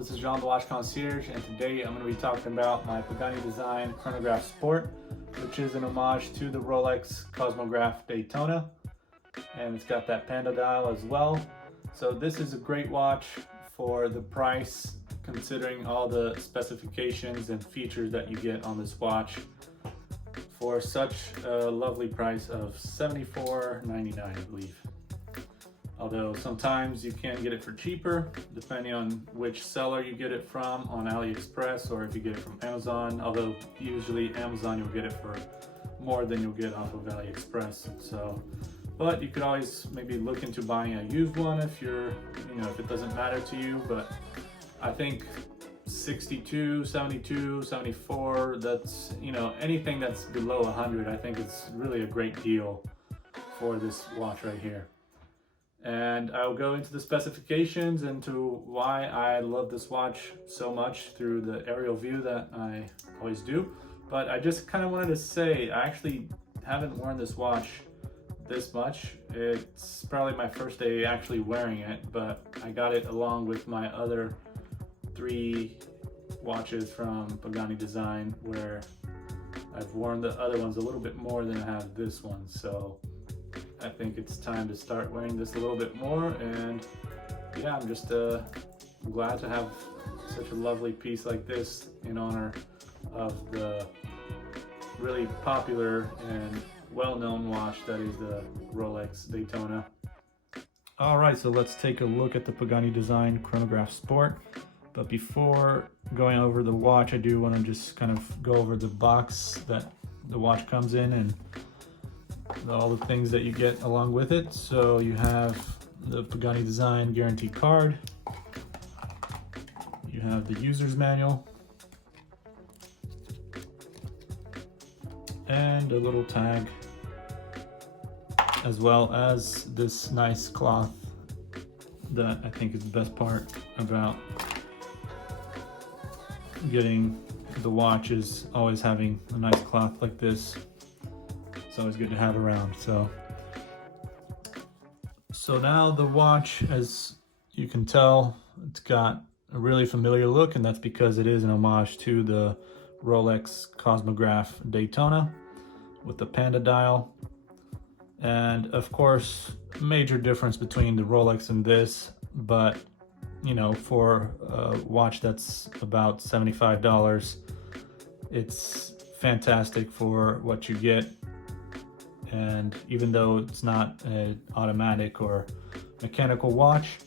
this is John the Watch Concierge, and today I'm going to be talking about my Pagani Design Chronograph Sport, which is an homage to the Rolex Cosmograph Daytona, and it's got that Panda dial as well. So this is a great watch for the price, considering all the specifications and features that you get on this watch for such a lovely price of $74.99, I believe. Although sometimes you can get it for cheaper, depending on which seller you get it from on AliExpress or if you get it from Amazon. Although usually Amazon you'll get it for more than you'll get off of AliExpress. So, but you could always maybe look into buying a used one if if it doesn't matter to you. But I think 62, 72, 74, that's, anything that's below 100, I think it's really a great deal for this watch right here. And I'll go into the specifications and to why I love this watch so much through the aerial view that I always do. But I just kind of wanted to say, I actually haven't worn this watch this much. It's probably my first day actually wearing it, but I got it along with my other 3 watches from Pagani Design, where I've worn the other ones a little bit more than I have this one. So I think it's time to start wearing this a little bit more, and yeah, I'm just glad to have such a lovely piece like this in honor of the really popular and well-known watch that is the Rolex Daytona. All right, so let's take a look at the Pagani Design Chronograph Sport. But before going over the watch, I do want to just kind of go over the box that the watch comes in and all the things that you get along with it. So you have the Pagani Design guarantee card, you have the user's manual, and a little tag, as well as this nice cloth that I think is the best part about getting the watch, is always having a nice cloth like this. It's always good to have around. So now the watch, as you can tell, it's got a really familiar look, and that's because it is an homage to the Rolex Cosmograph Daytona with the Panda dial. And of course, major difference between the Rolex and this, but for a watch that's about $75, it's fantastic for what you get. And even though it's not an automatic or mechanical watch,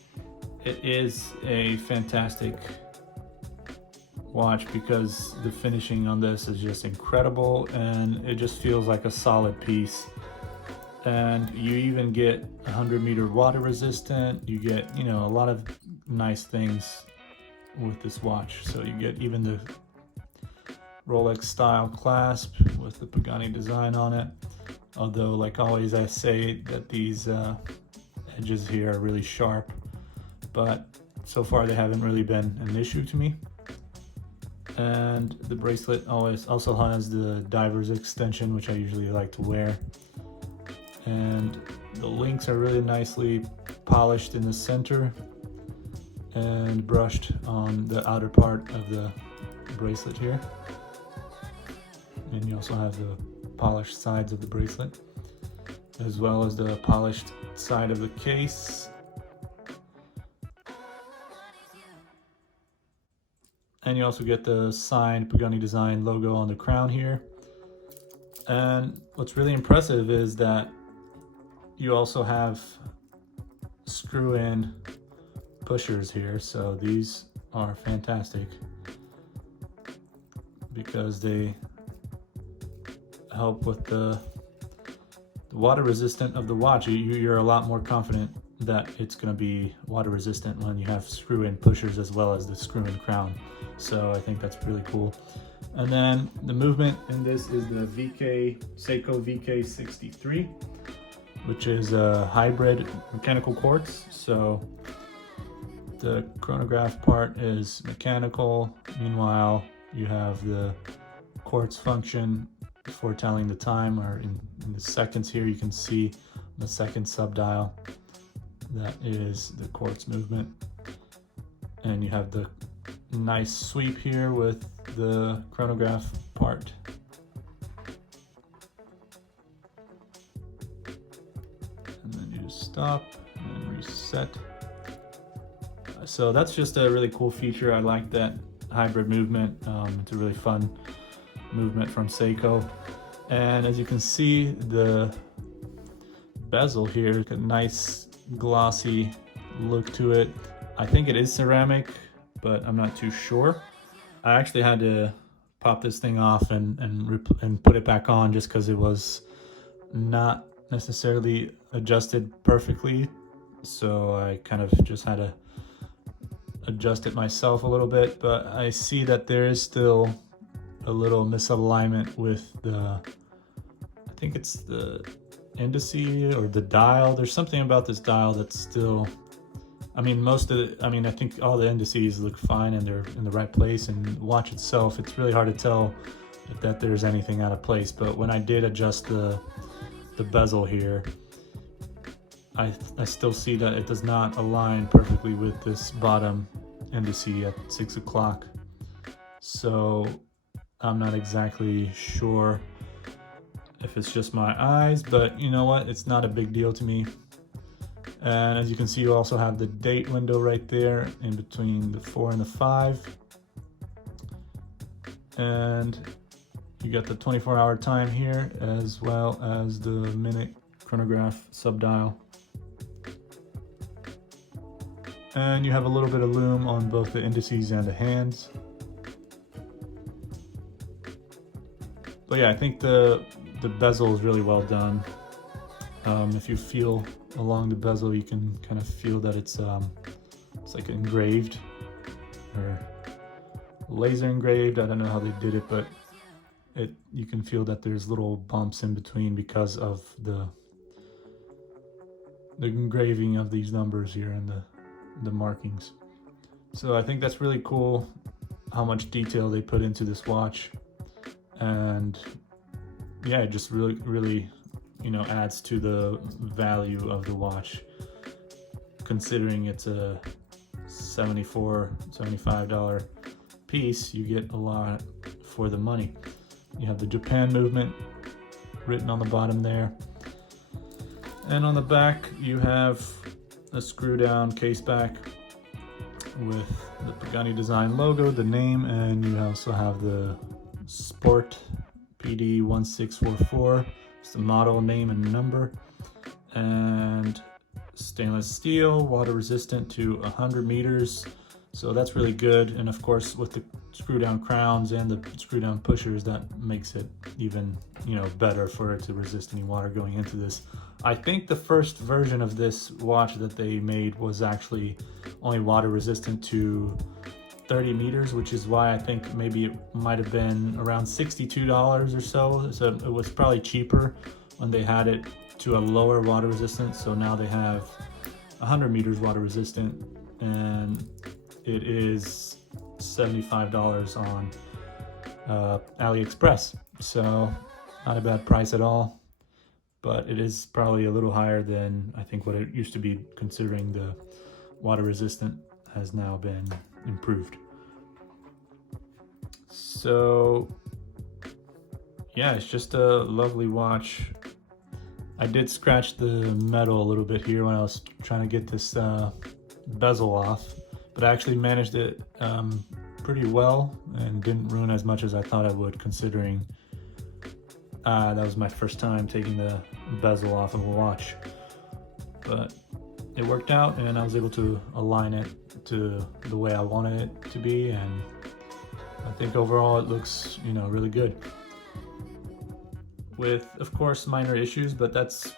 it is a fantastic watch because the finishing on this is just incredible, and it just feels like a solid piece. And you even get 100-meter water resistant. You get, a lot of nice things with this watch. So you get even the Rolex style clasp with the Pagani Design on it. Although, like always, I say that these edges here are really sharp, but so far they haven't really been an issue to me. And the bracelet also has the diver's extension, which I usually like to wear. And the links are really nicely polished in the center and brushed on the outer part of the bracelet here. And you also have the polished sides of the bracelet, as well as the polished side of the case. And you also get the signed Pagani Design logo on the crown here. And what's really impressive is that you also have screw-in pushers here. So these are fantastic because they help with the water resistant of the watch. You're a lot more confident that it's going to be water resistant when you have screw-in pushers as well as the screw-in crown. So I think that's really cool. And then the movement in this is the Seiko VK63, which is a hybrid mechanical quartz. So the chronograph part is mechanical. Meanwhile, you have the quartz function for telling the time, or in the seconds here, you can see the second sub-dial. That is the quartz movement. And you have the nice sweep here with the chronograph part. And then you just stop and reset. So that's just a really cool feature. I like that hybrid movement. It's a really fun movement from Seiko. And as you can see, the bezel here, got a nice glossy look to it. I think it is ceramic, but I'm not too sure. I actually had to pop this thing off and put it back on just because it was not necessarily adjusted perfectly. So I kind of just had to adjust it myself a little bit, but I see that there is still a little misalignment with the, I think it's the indice or the dial. There's something about this dial that's still, I mean, I think all the indices look fine and they're in the right place, and the watch itself, it's really hard to tell that there's anything out of place. But when I did adjust the bezel here, I still see that it does not align perfectly with this bottom indice at 6 o'clock. So I'm not exactly sure if it's just my eyes, but you know what? It's not a big deal to me. And as you can see, you also have the date window right there in between the 4 and the 5. And you got the 24-hour time here, as well as the minute chronograph subdial. And you have a little bit of lume on both the indices and the hands. But yeah, I think the bezel is really well done. If you feel along the bezel, you can kind of feel that it's like engraved or laser engraved. I don't know how they did it, but you can feel that there's little bumps in between because of the engraving of these numbers here and the markings. So I think that's really cool how much detail they put into this watch, and yeah, it just really adds to the value of the watch, considering it's a $75 piece. You get a lot for the money. You have the Japan movement written on the bottom there, and on the back you have a screw down case back with the Pagani Design logo, the name, and you also have the Sport PD 1644. It's the model name and number, and stainless steel, water resistant to 100 meters. So that's really good. And of course, with the screw down crowns and the screw down pushers, that makes it even, better for it to resist any water going into this. I think the first version of this watch that they made was actually only water resistant to 30 meters, which is why I think maybe it might have been around $62 or so. So it was probably cheaper when they had it to a lower water resistance. So now they have 100 meters water resistant, and it is $75 on AliExpress. So not a bad price at all, but it is probably a little higher than I think what it used to be, considering the water resistant has now been improved. So yeah, it's just a lovely watch. I did scratch the metal a little bit here when I was trying to get this bezel off, but I actually managed it pretty well and didn't ruin as much as I thought I would, considering that was my first time taking the bezel off of a watch. But it worked out, and I was able to align it to the way I wanted it to be, and I think overall it looks, really good. With, of course, minor issues, but that's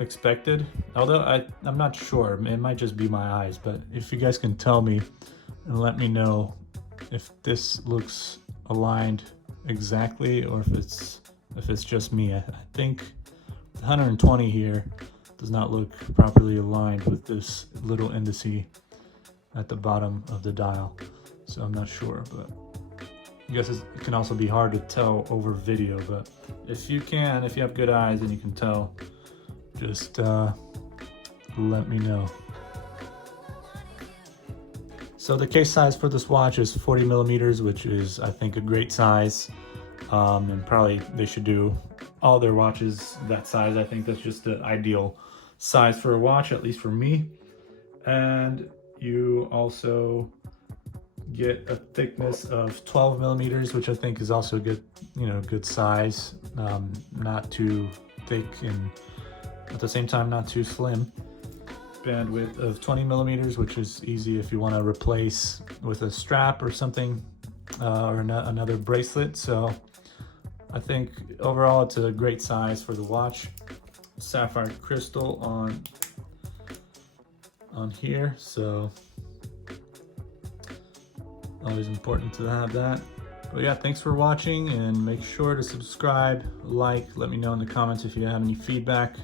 expected. Although I'm not sure, it might just be my eyes, but if you guys can tell me and let me know if this looks aligned exactly or if it's just me. I think the 120 here does not look properly aligned with this little indice at the bottom of the dial, so I'm not sure, but I guess it can also be hard to tell over video. But if you have good eyes and you can tell, just let me know. So So the case size for this watch is 40 millimeters, which is, I think, a great size. And probably they should do all their watches that size. I think that's just the ideal size for a watch, at least for me. And you also get a thickness of 12 millimeters, which I think is also good, good size. Not too thick and at the same time not too slim. Bandwidth of 20 millimeters, which is easy if you want to replace with a strap or something, or another bracelet. So I think overall it's a great size for the watch. Sapphire crystal on here, so always important to have that. But yeah, thanks for watching, and make sure to subscribe, like, let me know in the comments if you have any feedback.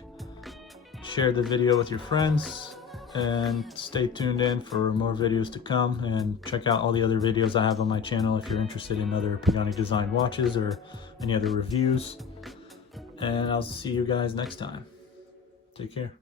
Share the video with your friends, and stay tuned in for more videos to come, and check out all the other videos I have on my channel if you're interested in other Pagani Design watches or any other reviews. And I'll see you guys next time. Take care.